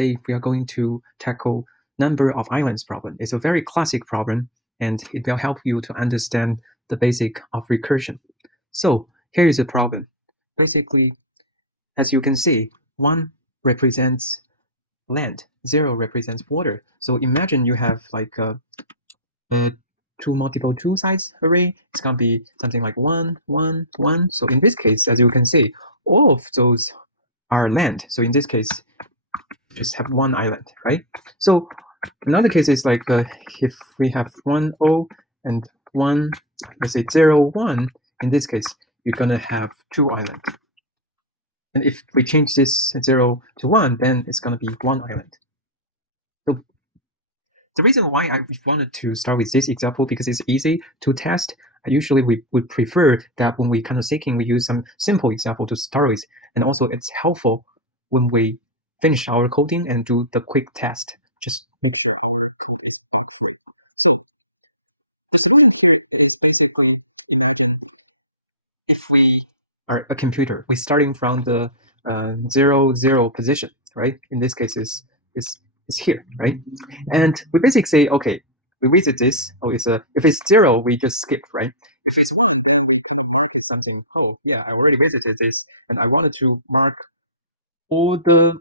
today we are going to tackle number of islands problem. It's a very classic problem, and it will help you to understand the basic of recursion. So here is the problem. Basically, as you can see, 1 represents land, 0 represents water. So imagine you have like a 2 multiple 2 sides array. It's going to be something like 1, 1, 1. So in this case, as you can see, all of those are land. So in this case, just have 1 island, right? So another case is like if we have 1, 0 and 1, let's say 0, 1, in this case, you're going to have 2 islands. And if we change this 0 to 1, then it's going to be 1 island. So the reason why I wanted to start with this example, because it's easy to test. Usually we would prefer that when we kind of seeking, we use some simple example to start with. And also it's helpful when we finish our coding and do the quick test. Just make sure. The solution here is basically, imagine if we are a computer, we're starting from the 0, 0 position, right? In this case, is here, right? And we basically say, okay, we visit this. Oh, if it's 0, we just skip, right? If it's 1, then something. Oh, yeah, I already visited this, and I wanted to mark all the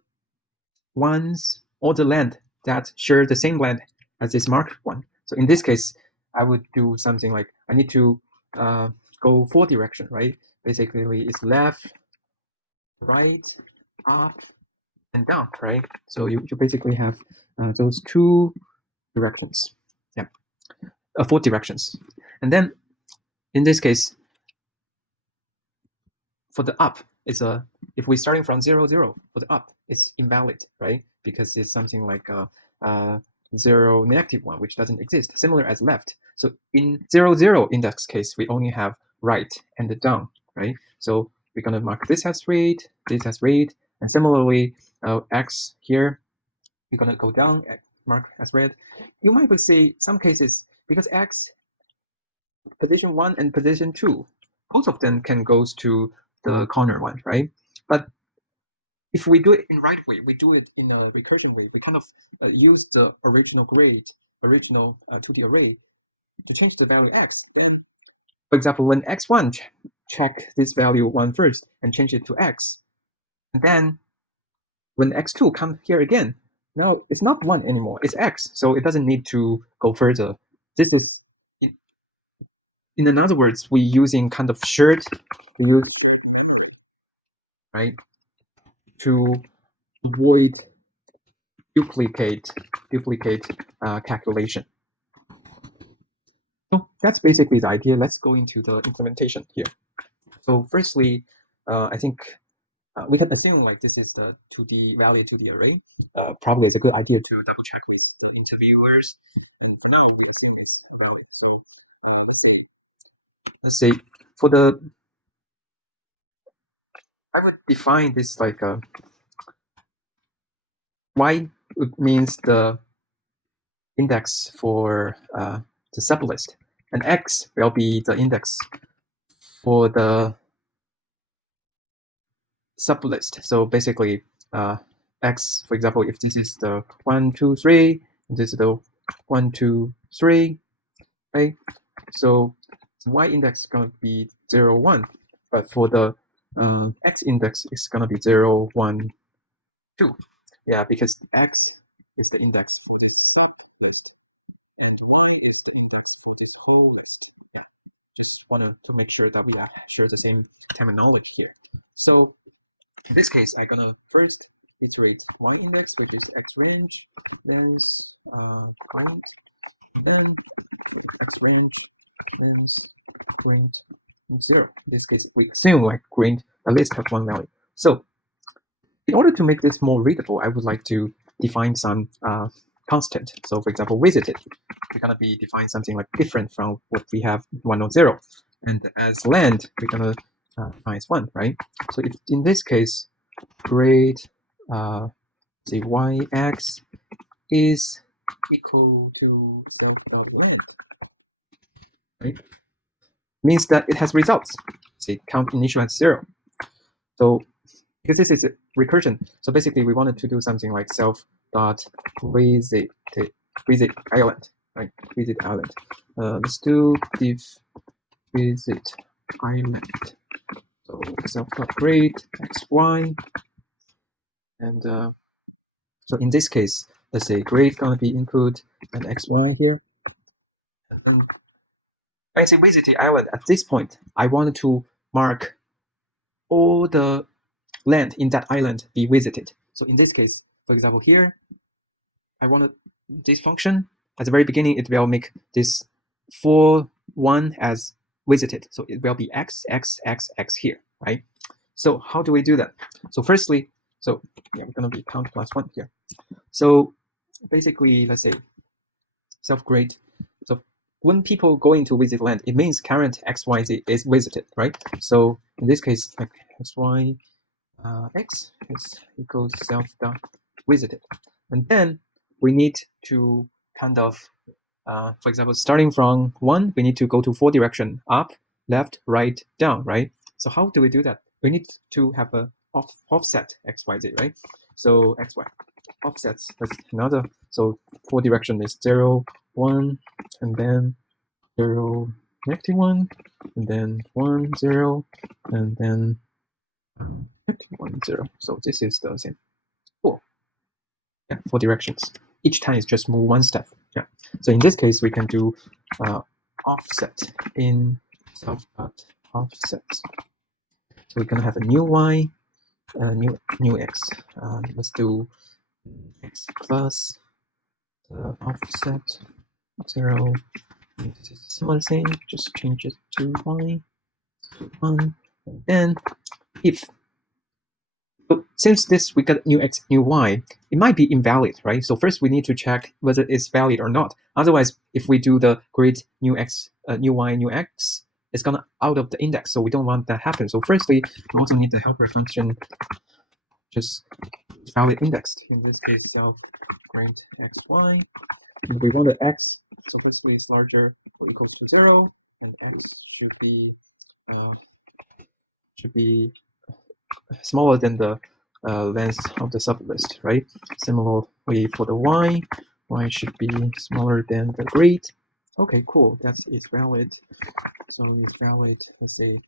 land that share the same land as this marked one. So in this case, I would do something like I need to go 4 direction, right? Basically, it's left, right, up, and down, right? So you basically have those 2 directions, yeah, 4 directions. And then in this case, for the up, it's if we're starting from 0, 0, for the up, it's invalid, right? Because it's something like 0, -1, which doesn't exist, similar as left. So in 0, 0 index case, we only have right and the down, right? So we're going to mark this as read, this as read, and similarly, x here, we're going to go down and mark as read. You might say some cases, because x, position 1 and position 2, both of them can go to the corner one, right? But if we do it in right way, we do it in a recursion way, we kind of use the original 2D array to change the value x. For example, when x1 check this value 1 first and change it to x, and then when x2 comes here again, now it's not 1 anymore, it's x, so it doesn't need to go further. This is, in other words, we're using kind of shared, right, to avoid duplicate calculation. So that's basically the idea. Let's go into the implementation here. So firstly, I think we can assume like this is the 2D valid 2D array. Probably it's a good idea to double check with the interviewers. And now we assume it's valid. So let's say for the, I would define this like y means the index for the sublist, and x will be the index for the sublist. So basically, x, for example, if this is the 1, 2, 3, this is the 1, 2, 3, right? So y index is going to be 0, 1, but for the x index, it's going to be 0, 1, 2. Yeah, because x is the index for this sublist, and y is the index for this whole list. Yeah, just wanted to make sure that we share the same terminology here. So in this case, I'm gonna first iterate one index, which is x range, length, print, and then x range, length, print, 0. In this case, we assume like print a list of 1 value. So in order to make this more readable, I would like to define some constant. So for example, visited, we're gonna be define something like different from what we have 1 or 0. And as land, we're gonna define as 1, right? So if in this case, grade say yx is equal to self-learning, right? Means that it has results. Say count initial at 0. So because this is a recursion. So basically, we wanted to do something like self dot visit island, right? Visit island. Let's do div visit island. So self dot grade xy, and so in this case, let's say grade gonna be input and xy here. I say visit the island. At this point, I wanted to mark all the land in that island be visited. So in this case, for example, here, I wanted this function at the very beginning, it will make this for one as visited. So it will be x, x, x, x here, right? So how do we do that? So firstly, so yeah, we're gonna be count plus one here. So basically, let's say self-grade. So when people go into visit land, it means current XYZ is visited, right? So in this case, like XY X is equals self dot visited. And then we need to kind of, for example, starting from 1, we need to go to 4 direction, up, left, right, down, right? So how do we do that? We need to have a offset XYZ, right? So XY offsets, that's another. So 4 direction is 0, 1, and then 0, -1, and then 1, 0, and then 1, 0. So this is the same. Cool. Yeah, 4 directions. Each time is just move one step. Yeah. So in this case, we can do offset in self dot offset. So we're gonna have a new y, new x. Let's do x plus offset 0. This is a similar thing. Just change it to y 1. And then if so since this we got new x, new y, it might be invalid, right? So first we need to check whether it's valid or not. Otherwise, if we do the grid new x, new y, new x, it's gonna out of the index. So we don't want that happen. So firstly, we also need the helper function just valid indexed. In this case, self grade x, y. And we want the x, so firstly is larger or equal to 0, and x should be smaller than the length of the sublist, right? Similarly for the y should be smaller than the grade. Okay, cool. That is valid. So it's valid. Let's say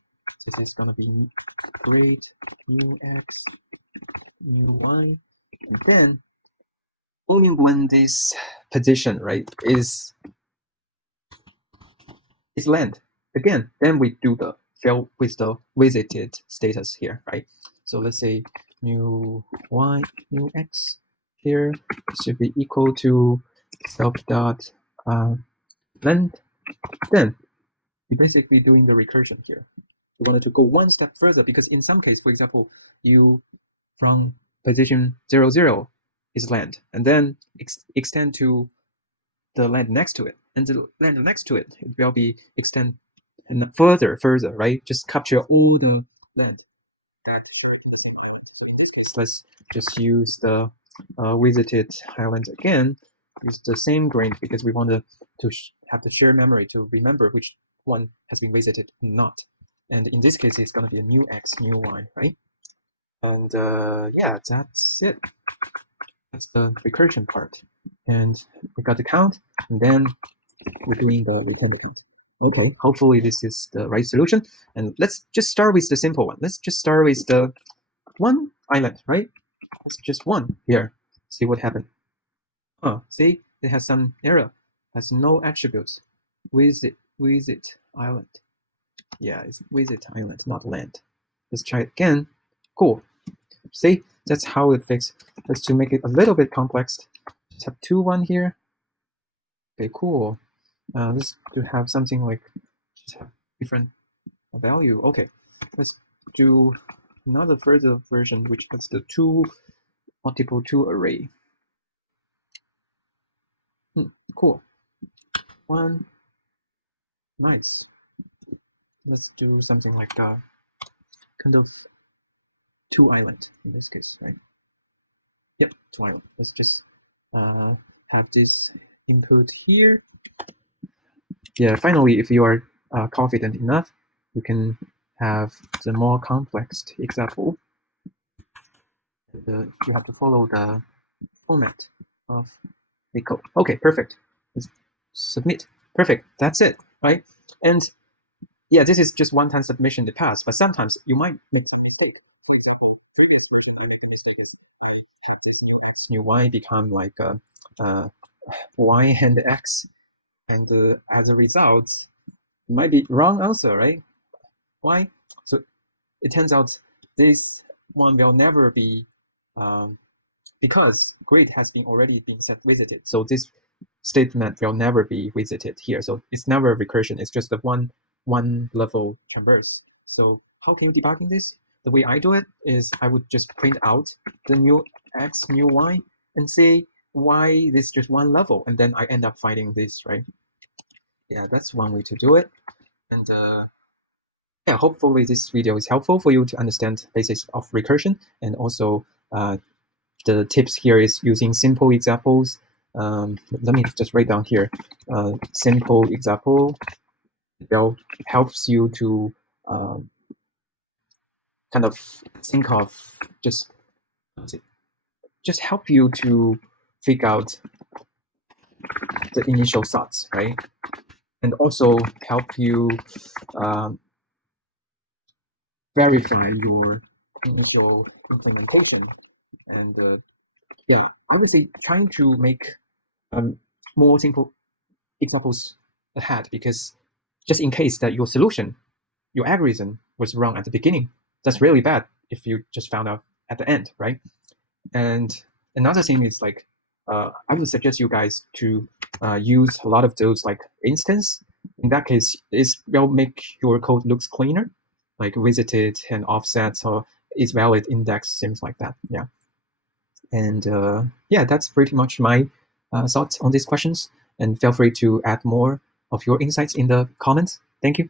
this is gonna be grade new x, new y, and then only when this position, right, is land again, then we do the fill with the visited status here, right? So let's say new y, new x here should be equal to self dot length. Then you're basically doing the recursion here. You wanted to go one step further because in some case, for example, you from position 0, 0 is land, and then extend to the land next to it, and the land next to it, it will be extend and further, right? Just capture all the land. That let's just use the visited highlands again. Use the same grain because we want to have the shared memory to remember which one has been visited or not. And in this case, it's going to be a new x, new y, right? And yeah, that's it. That's the recursion part. And we got the count, and then we're doing the return the count. Okay, hopefully this is the right solution. And let's just start with the simple one. Let's just start with the one island, right? It's just one here. See what happened. Oh, see, it has some error. Has no attributes. Visit island. Yeah, it's visit island, not land. Let's try it again. Cool. See, that's how it fixed. Let's to make it a little bit complex. Just have 2, 1 here. Okay, cool. Let's to have something like just have different value. Okay, let's do another further version, which has the multiple 2 array. Cool. 1. Nice. Let's do something like kind of 2 island in this case, right? Yep, 2 island. Let's just have this input here. Yeah, finally, if you are confident enough, you can have the more complex example. You have to follow the format of LeetCode. Okay, perfect. Let's submit. Perfect. That's it, right? And yeah, this is just one-time submission in the past, but sometimes you might make some mistake. For example, previous version I make a mistake is have this new x, new y become like y and x, and as a result, it might be wrong answer, right? Why? So it turns out this one will never be because grid has been already been set visited. So this statement will never be visited here. So it's never a recursion. It's just a one level traverse. So how can you debugging this? The way I do it is I would just print out the new x, new y, and say why this is just one level, and then I end up finding this, right? Yeah, that's one way to do it. And yeah, hopefully this video is helpful for you to understand basics of recursion, and also the tips here is using simple examples. Let me just write down here. Simple example that helps you to kind of think of just help you to figure out the initial thoughts, right? And also help you verify your initial implementation. And yeah, obviously trying to make more simple examples ahead, because just in case that your solution, your algorithm was wrong at the beginning, that's really bad if you just found out at the end, right? And another thing is like, I would suggest you guys to use a lot of those like instance. In that case, it will make your code looks cleaner, like visited and offsets or is valid index, things like that. Yeah. And yeah, that's pretty much my thoughts on these questions. And feel free to add more of your insights in the comments. Thank you.